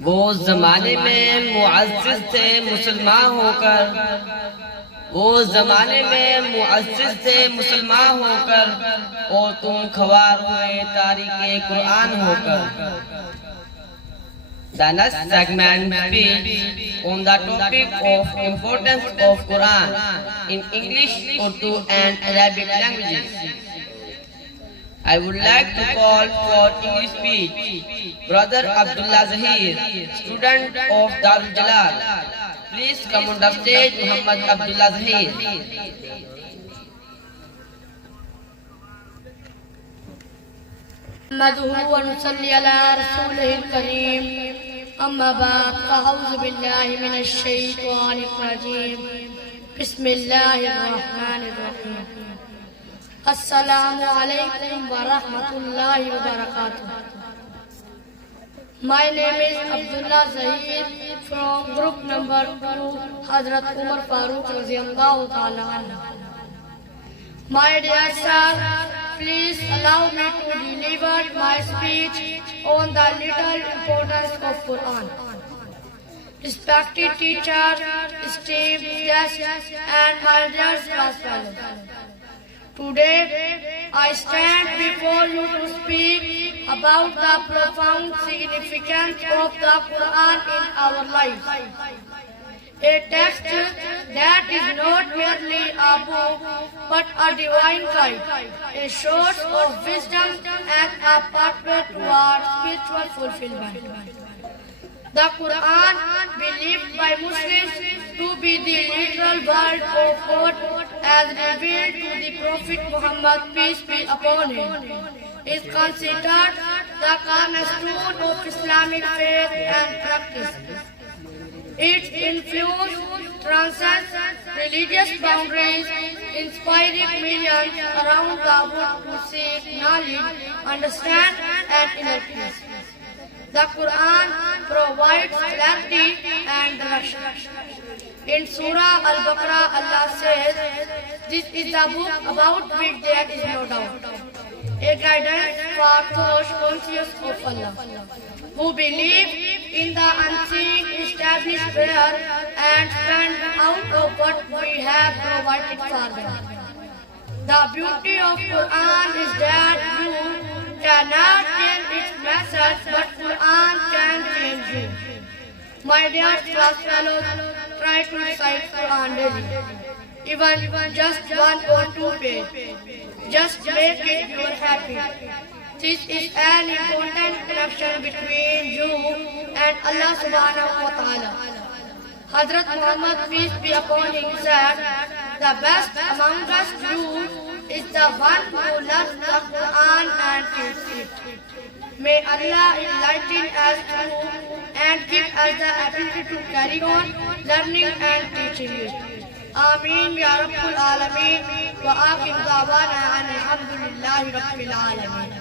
वो जमाने में मुअज़्ज़िज़ थे मुसलमान होकर, वो जमाने में मुअज़्ज़िज़ थे मुसलमान होकर, और तुम खवार हुए तारीके कुरान होकर। The next segment speaks on the topic of importance of Quran in English, Urdu and Arabic languages. I would like to call for English speech Brother Abdullah Zahir, student of Darul Jalal. Please come on the stage, Muhammad Abdullah Zahir. نحمده ونصلي على رسوله الكريم أما بعد فأعوذ بالله من الشيطان الرجيم بسم الله الرحمن الرحيم السلام عليكم ورحمة الله وبركاته. My name is Abdullah Zahir from group number 2 Hazrat Umar Farooq Radiyallahu Ta'ala anhu. My dear sir, please allow me to deliver my speech on the little importance of Quran. Respected teacher, esteemed guests, and my dear class fellows. Today, I stand before you to speak about the profound significance of the Quran in our lives. A text that is not merely a book but a divine guide, a source of wisdom and a pathway towards spiritual fulfillment. The Quran, believed by Muslims to be the literal word of God as revealed to the Prophet Muhammad, peace be upon him, is considered the cornerstone of Islamic faith and practice. Its influence transcends religious boundaries, inspiring millions around the world to seek knowledge, understand, and inner peace. The Quran provides clarity and direction. In Surah Al-Baqarah, Allah says, "This is the book about which there is no doubt, a guidance for those conscious of Allah, who believe in the unseen, established prayer, and spend out of what we have provided for them." The beauty of Quran is that you cannot change its message, but Quran can change you. My dear class fellows, try to recite Quran daily, even just 1 or 2 pages. Just make it your habit. This is an important connection between you and Allah subhanahu wa ta'ala. Hazrat Muhammad, peace be upon him, said, "The best among us you is the one who loves the Quran and keeps it." May Allah enlighten us too and give us the ability to carry on learning and teaching it. Ameen ya Rabbul Alameen wa akhir da'wana alhamdulillahi Rabbil Alameen.